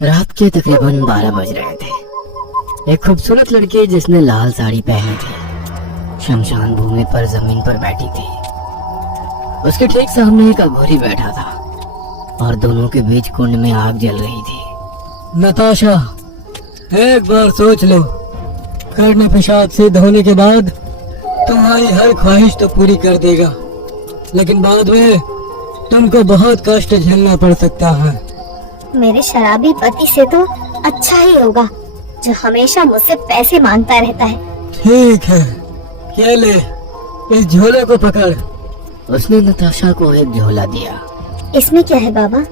रात के तकरीबन 12 बज रहे थे। एक खूबसूरत लड़की जिसने लाल साड़ी पहनी थी शमशान भूमि पर जमीन पर बैठी थी। उसके ठीक सामने एक अघोरी बैठा था और दोनों के बीच कुंड में आग जल रही थी। नताशा, एक बार सोच लो, कर्ण पिशाच सिद्ध होने के बाद तुम्हारी हर ख्वाहिश तो पूरी कर देगा, लेकिन बाद में तुमको बहुत कष्ट झेलना पड़ सकता है। मेरे शराबी पति से तो अच्छा ही होगा जो हमेशा मुझसे पैसे मांगता रहता है। ठीक है, ये ले, इस झोले को पकड़। उसने नताशा को एक झोला दिया। इसमें क्या है बाबा?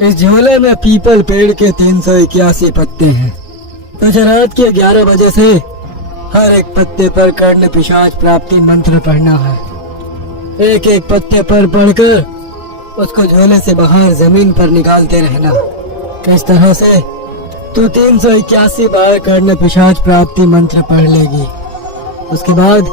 इस झोले में पीपल पेड़ के 381 पत्ते हैं। तुझे रात के 11 बजे से हर एक पत्ते पर कर्ण पिशाच प्राप्ति मंत्र पढ़ना है। एक एक पत्ते पर पढ़कर उसको झोले से बाहर जमीन पर निकालते रहना। इस तरह से तू 381 बार कर्ण पिशाच प्राप्ति मंत्र पढ़ लेगी। उसके बाद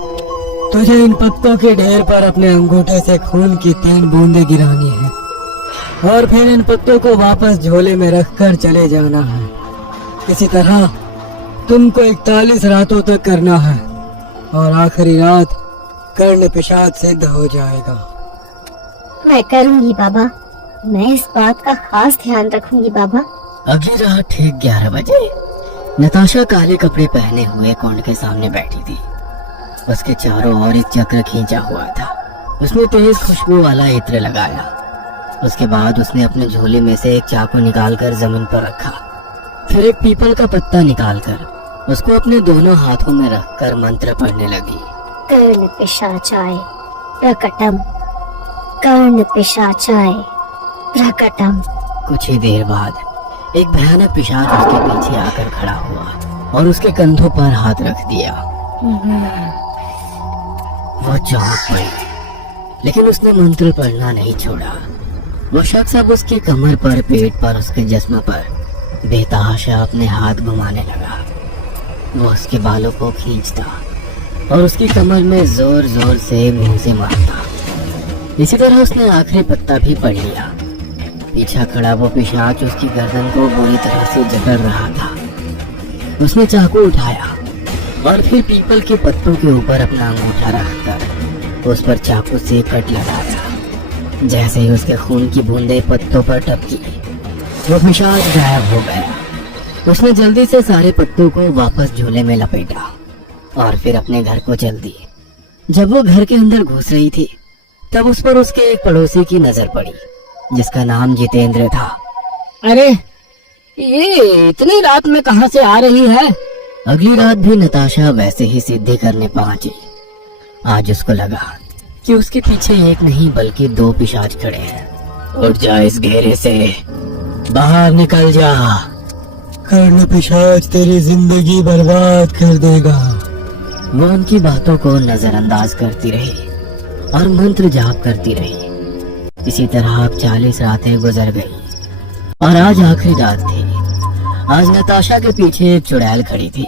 तुझे इन पत्तों के ढेर पर अपने अंगूठे से खून की 3 बूंदें गिरानी है और फिर इन पत्तों को वापस झोले में रखकर चले जाना है। इसी तरह तुमको 41 रातों तक करना है और आखिरी रात कर्ण पिशाच सिद्ध हो जाएगा। मैं करूंगी बाबा, मैं इस बात का खास ध्यान रखूंगी बाबा। अगली रात ठीक 11 बजे नताशा काले कपड़े पहने हुए कुंड के सामने बैठी थी। उसके चारों ओर एक चक्र खींचा हुआ था। उसने तेज खुशबू वाला इत्र लगाया। उसके बाद उसने अपने झोले में से एक चाकू निकालकर जमीन पर रखा। फिर एक पीपल का पत्ता निकालकर उसको अपने दोनों हाथों में रखकर मंत्र पढ़ने लगी। कर्ण पिशाचाय प्रकटम, कर्ण पिशाचाय प्रकटम। कुछ ही देर बाद एक भयानक पिशाच उसके पीछे आकर खड़ा हुआ और उसके कंधों पर हाथ रख दिया। वो चौंक पड़ी, लेकिन उसने मंत्र पढ़ना नहीं छोड़ा। वो शख्स अब उसकी कमर पर, पेट पर, उसके जिस्म पर बेतहाशा अपने हाथ घुमाने लगा। वो उसके बालों को खींचता और उसकी कमर में जोर जोर से मुंह से मारता। इसी तरह उसने आखिरी पत्ता भी पढ़ लिया। पीछा खड़ा वो पिशाच उसकी गर्दन को बुरी तरह से जकड़ रहा था। उसने चाकू उठाया और फिर पीपल के पत्तों के ऊपर अपना अंगूठा रखकर उस पर चाकू से कट लगाया। जैसे ही उसके खून की बूंदें पत्तों पर टपकी, वो पिशाच गायब हो गया। उसने जल्दी से सारे पत्तों को वापस झोले में लपेटा और फिर अपने घर को चल दी। जब वो घर के अंदर घुस रही थी तब उस पर उसके एक पड़ोसी की नजर पड़ी जिसका नाम जितेंद्र था। अरे, ये इतनी रात में कहां से आ रही है? अगली रात भी नताशा वैसे ही सिद्धि करने पहुंची। आज उसको लगा कि उसके पीछे एक नहीं बल्कि 2 पिशाच खड़े हैं। उठ जा इस घेरे से, बाहर निकल जा। कर्ण पिशाच तेरी जिंदगी बर्बाद कर देगा। वो उनकी बातों को नजरअंदाज करती रही और मंत्र जाप करती रही। इसी तरह अब 40 रातें गुजर गई और आज आखिरी रात थी। आज नताशा के पीछे एक चुड़ैल खड़ी थी।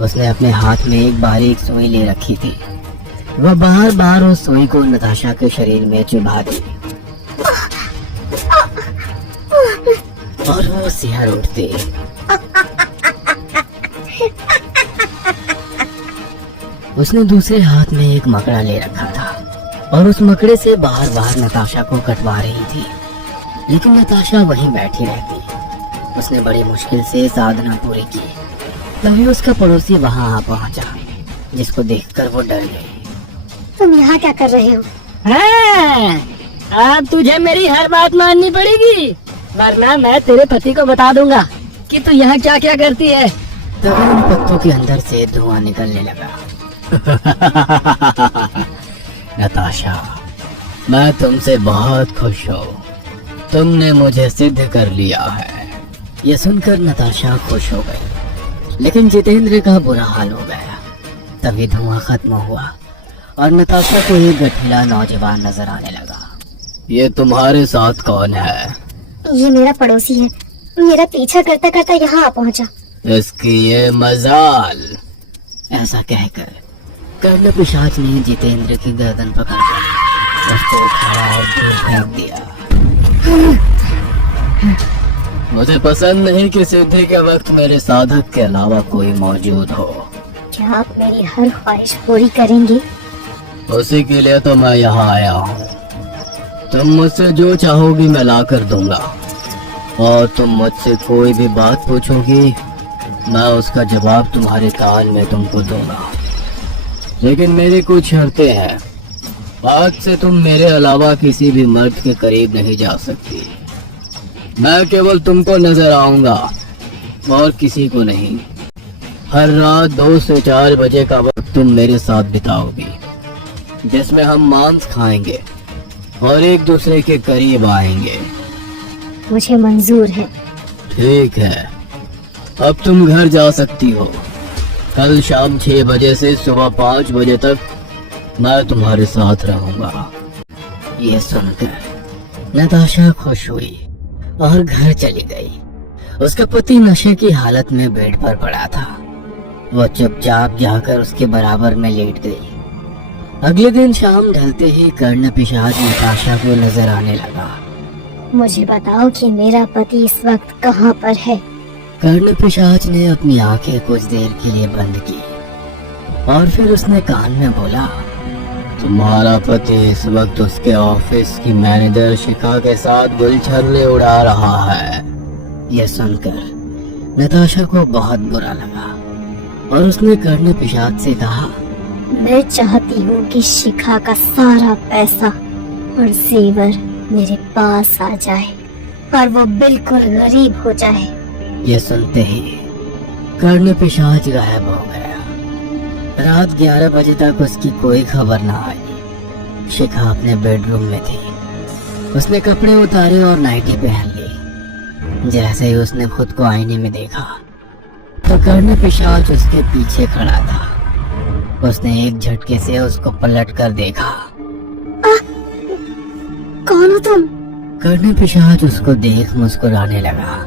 उसने अपने हाथ में एक बारीक सुई ले रखी थी। वह बार बार उस सुई को नताशा के शरीर में चुभा दी और वो सिहर उठती। उसने दूसरे हाथ में एक मकड़ा ले रखा था और उस मकड़े से बार बार नताशा को कटवा रही थी, लेकिन नताशा वहीं बैठी रहती। उसने बड़ी मुश्किल से साधना पूरी की। तभी उसका पड़ोसी वहां आ पहुंचा, जिसको देखकर वो डर गई। तुम यहाँ क्या कर रहे हो? अब तुझे मेरी हर बात माननी पड़ेगी, वरना मैं तेरे पति को बता दूंगा कि तू यहाँ क्या क्या करती है। तभी उन पत्तों के अंदर से धुआं निकलने लगा। नताशा, मैं तुमसे बहुत खुश हूँ। तुमने मुझे सिद्ध कर लिया है। यह सुनकर नताशा खुश हो गई, लेकिन जितेंद्र का बुरा हाल हो गया। तभी धुआं खत्म हुआ और नताशा को एक गठीला नौजवान नजर आने लगा। ये तुम्हारे साथ कौन है? ये मेरा पड़ोसी है। मेरा पीछा करता करता यहाँ आ पहुँचा। इसकी ये मजाल। ऐसा कहकर कर्ण पिशाच ने जितेंद्र की गर्दन पकड़कर उसको उठाया और दूर फेंक दिया। मुझे पसंद नहीं कि सिद्धि के वक्त मेरे साधक के अलावा कोई मौजूद हो। क्या आप मेरी हर ख्वाहिश पूरी करेंगे? उसी के लिए तो मैं यहाँ आया हूँ। तुम मुझसे जो चाहोगी मैं ला कर दूंगा, और तुम मुझसे कोई भी बात पूछोगी मैं उसका जवाब तुम्हारे कान में तुमको दूंगा। लेकिन मेरी कुछ शर्तें हैं। आज से तुम मेरे अलावा किसी भी मर्द के करीब नहीं जा सकती। मैं केवल तुमको नजर आऊंगा और किसी को नहीं। हर रात 2 से 4 बजे का वक्त तुम मेरे साथ बिताओगी, जिसमें हम मांस खाएंगे और एक दूसरे के करीब आएंगे। मुझे मंजूर है। ठीक है, अब तुम घर जा सकती हो। कल शाम 6 बजे से सुबह 5 बजे तक मैं तुम्हारे साथ रहूंगा। ये सुनकर नताशा खुश हुई और घर चली गई। उसका पति नशे की हालत में बेड पर पड़ा था। वो चुपचाप जाकर उसके बराबर में लेट गई। अगले दिन शाम ढलते ही कर्ण पिशाच नताशा को नजर आने लगा। मुझे बताओ कि मेरा पति इस वक्त कहाँ पर है? कर्ण पिशाच ने अपनी आंखें कुछ देर के लिए बंद की और फिर उसने कान में बोला, तुम्हारा पति इस वक्त उसके ऑफिस की मैनेजर शिखा के साथ गुलछर्रे उड़ा रहा है। यह सुनकर नताशा को बहुत बुरा लगा और उसने कर्ण पिशाच से कहा, मैं चाहती हूँ कि शिखा का सारा पैसा और जेवर मेरे पास आ जाए और वो बिल्कुल गरीब हो जाए। ये सुनते ही कर्ण पिशाच गायब हो गया। रात 11 बजे तक उसकी कोई खबर ना आई। शिखा अपने बेडरूम में थी। उसने कपड़े उतारे और नाइटी पहन ली। जैसे ही उसने खुद को आईने में देखा तो कर्ण पिशाच उसके पीछे खड़ा था। उसने एक झटके से उसको पलट कर देखा। कौन हो तुम? कर्ण पिशाच उसको देख मुस्कुराने लगा।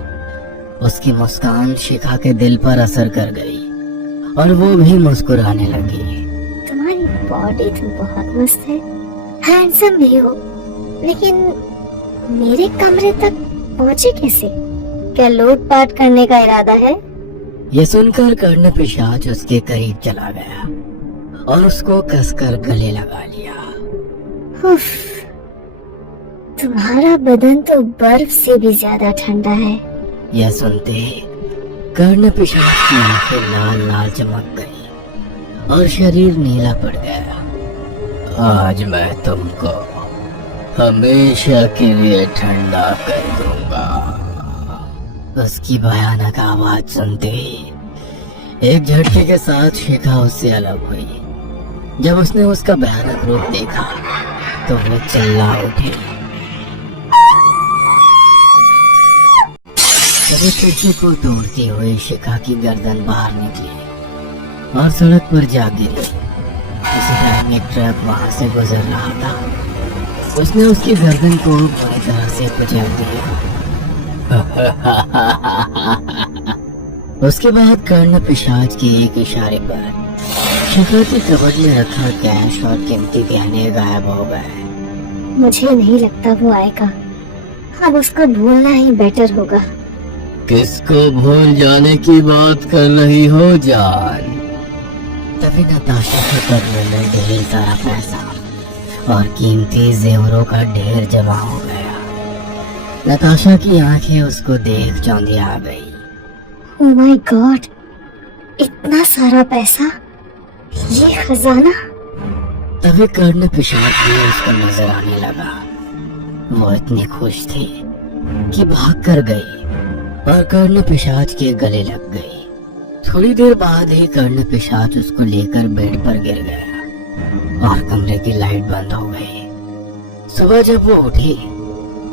उसकी मुस्कान शिखा के दिल पर असर कर गई और वो भी मुस्कुराने लगी। तुम्हारी बॉडी तो बहुत मस्त है, हैंडसम भी हो, लेकिन मेरे कमरे तक पहुंचे कैसे? क्या लूटपाट करने का इरादा है? ये सुनकर कर्ण पिशाच उसके करीब चला गया और उसको कसकर गले लगा लिया। उफ, तुम्हारा बदन तो बर्फ से भी ज्यादा ठंडा है। यह सुनते ही कर्ण पिशाच की आंखें लाल लाल चमक गई और शरीर नीला पड़ गया। आज मैं तुमको हमेशा के लिए ठंडा कर दूंगा। उसकी भयानक आवाज सुनते ही एक झटके के साथ शिखा उससे अलग हुई। जब उसने उसका भयानक रूप देखा तो वो चिल्ला उठी। तभी खिड़की को तोड़ती हुई शिखा की गर्दन बाहर निकली और सड़क पर जा गिरी। उसी टाइम एक ट्रक वहां से गुजर रहा था। उसने उसकी गर्दन को बुरी तरह से कुचल दिया। उसके बाद कर्ण पिशाच के एक इशारे पर शिखा की कबड में रखा कैश और कीमती गहने गायब हो गए। मुझे नहीं लगता वो आएगा। अब उसको भूलना ही बेटर होगा। किसको भूल जाने की बात कर रही हो जान? तभी नताशा के कमरे में ढेर सारा पैसा और कीमती जेवरों का ढेर जमा हो गया। नताशा की आंखें उसको देख चौंधी आ गई। ओह माय गॉड, इतना सारा पैसा, ये खजाना। तभी कर्ण पिशाच भी उसको नजर आने लगा। वो इतनी खुश थी कि भाग कर गई और कर्ण पिशाच के गले लग गई। थोड़ी देर बाद ही कर्ण पिशाच उसको लेकर बेड पर गिर गया और कमरे की लाइट बंद हो गई। सुबह जब वो उठी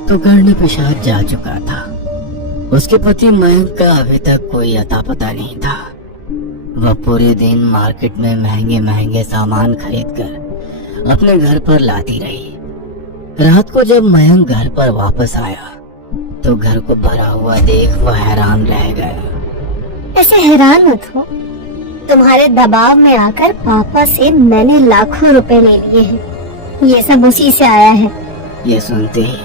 तो कर्ण पिशाच जा चुका था। उसके पति मयंक का अभी तक कोई अता पता नहीं था। वह पूरे दिन मार्केट में महंगे महंगे सामान खरीदकर अपने घर पर लाती रही। रात को जब मयंक घर पर वापस आया तो घर को भरा हुआ देख वह हैरान रह गया। ऐसे हैरान मत हो, तुम्हारे दबाव में आकर पापा से मैंने लाखों रुपए ले लिए हैं। ये सब उसी से आया है। ये सुनते ही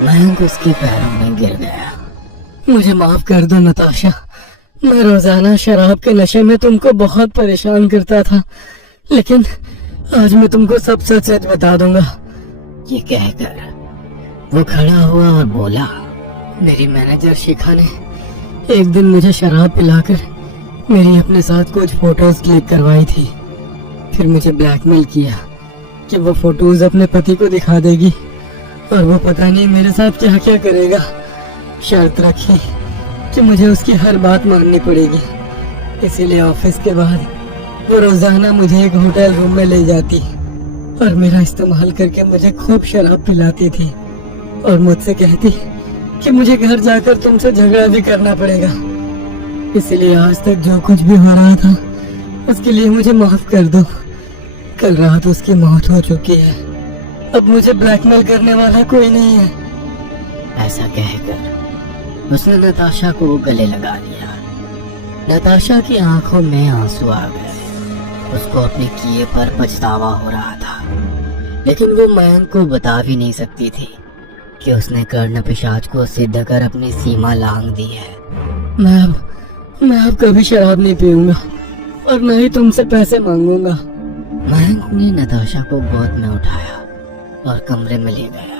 मयंक उसके पैरों में गिर गया मुझे माफ कर दो नताशा। मैं रोजाना शराब के नशे में तुमको बहुत परेशान करता था, लेकिन आज मैं तुमको सब सच सच बता दूंगा। ये कहकर वो खड़ा हुआ और बोला, मेरी मैनेजर शिखा ने एक दिन मुझे शराब पिलाकर मेरी अपने साथ कुछ फोटोज क्लिक करवाई थी। फिर मुझे ब्लैकमेल किया कि वो फोटोज अपने पति को दिखा देगी और वो पता नहीं मेरे साथ क्या क्या करेगा। शर्त रखी कि मुझे उसकी हर बात माननी पड़ेगी। इसीलिए ऑफिस के बाद वो रोजाना मुझे एक होटल रूम में ले जाती और मेरा इस्तेमाल करके मुझे खूब शराब पिलाती थी और मुझसे कहती कि मुझे घर जाकर तुमसे झगड़ा भी करना पड़ेगा। इसलिए आज तक जो कुछ भी हो रहा था उसके लिए मुझे माफ कर दो। कल रात उसकी मौत हो चुकी है, अब मुझे ब्लैकमेल करने वाला कोई नहीं है। ऐसा कहकर उसने नताशा को गले लगा लिया। नताशा की आंखों में आंसू आ गए। उसको अपने किए पर पछतावा हो रहा था, लेकिन वो मयंक को बता भी नहीं सकती थी कि उसने कर्ण पिशाच को सिद्ध कर अपनी सीमा लांघ दी है। मैं अब कभी शराब नहीं पीऊंगा और न ही तुमसे पैसे मांगूंगा। मयंक ने नताशा को गोद में उठाया और कमरे में ले गया।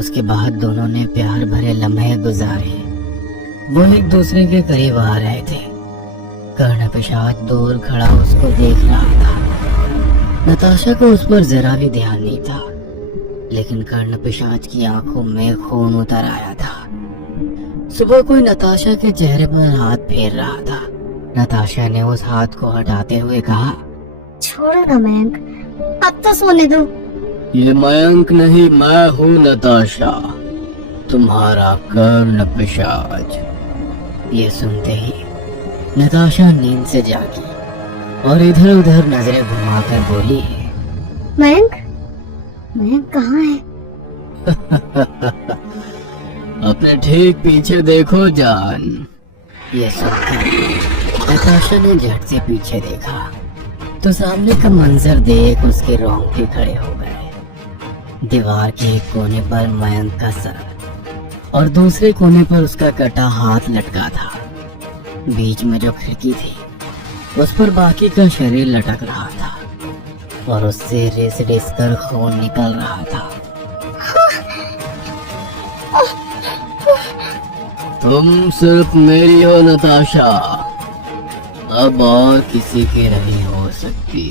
उसके बाद दोनों ने प्यार भरे लम्हे गुजारे। वो एक दूसरे के करीब आ रहे थे। कर्ण पिशाच दूर खड़ा उसको देख रहा था। नताशा को उस पर जरा भी ध्यान नहीं था, लेकिन कर्ण पिशाच की आंखों में खून उतर आया था। सुबह कोई नताशा के चेहरे पर हाथ फेर रहा था। नताशा ने उस हाथ को हटाते हुए कहा, छोड़ो ना मयंक, अब तो सोने दो। ये मयंक नहीं, मैं हूँ नताशा, तुम्हारा कर्ण पिशाच। ये सुनते ही नताशा नींद से जागी और इधर उधर नजरें घुमाकर बोली, मयंक, मयंक कहाँ है? अपने ठीक पीछे देखो जान। ये सुनकर नताशा ने झट से पीछे देखा तो सामने का मंजर देख उसके रोंगटे खड़े हो गए। दीवार के एक कोने पर मयंक का सर और दूसरे कोने पर उसका कटा हाथ लटका था। बीच में जो खिड़की थी उस पर बाकी का शरीर लटक रहा था और उससे रिस रिस कर खून निकल रहा था। तुम सिर्फ मेरी हो नताशा, अब और किसी की नहीं हो सकती।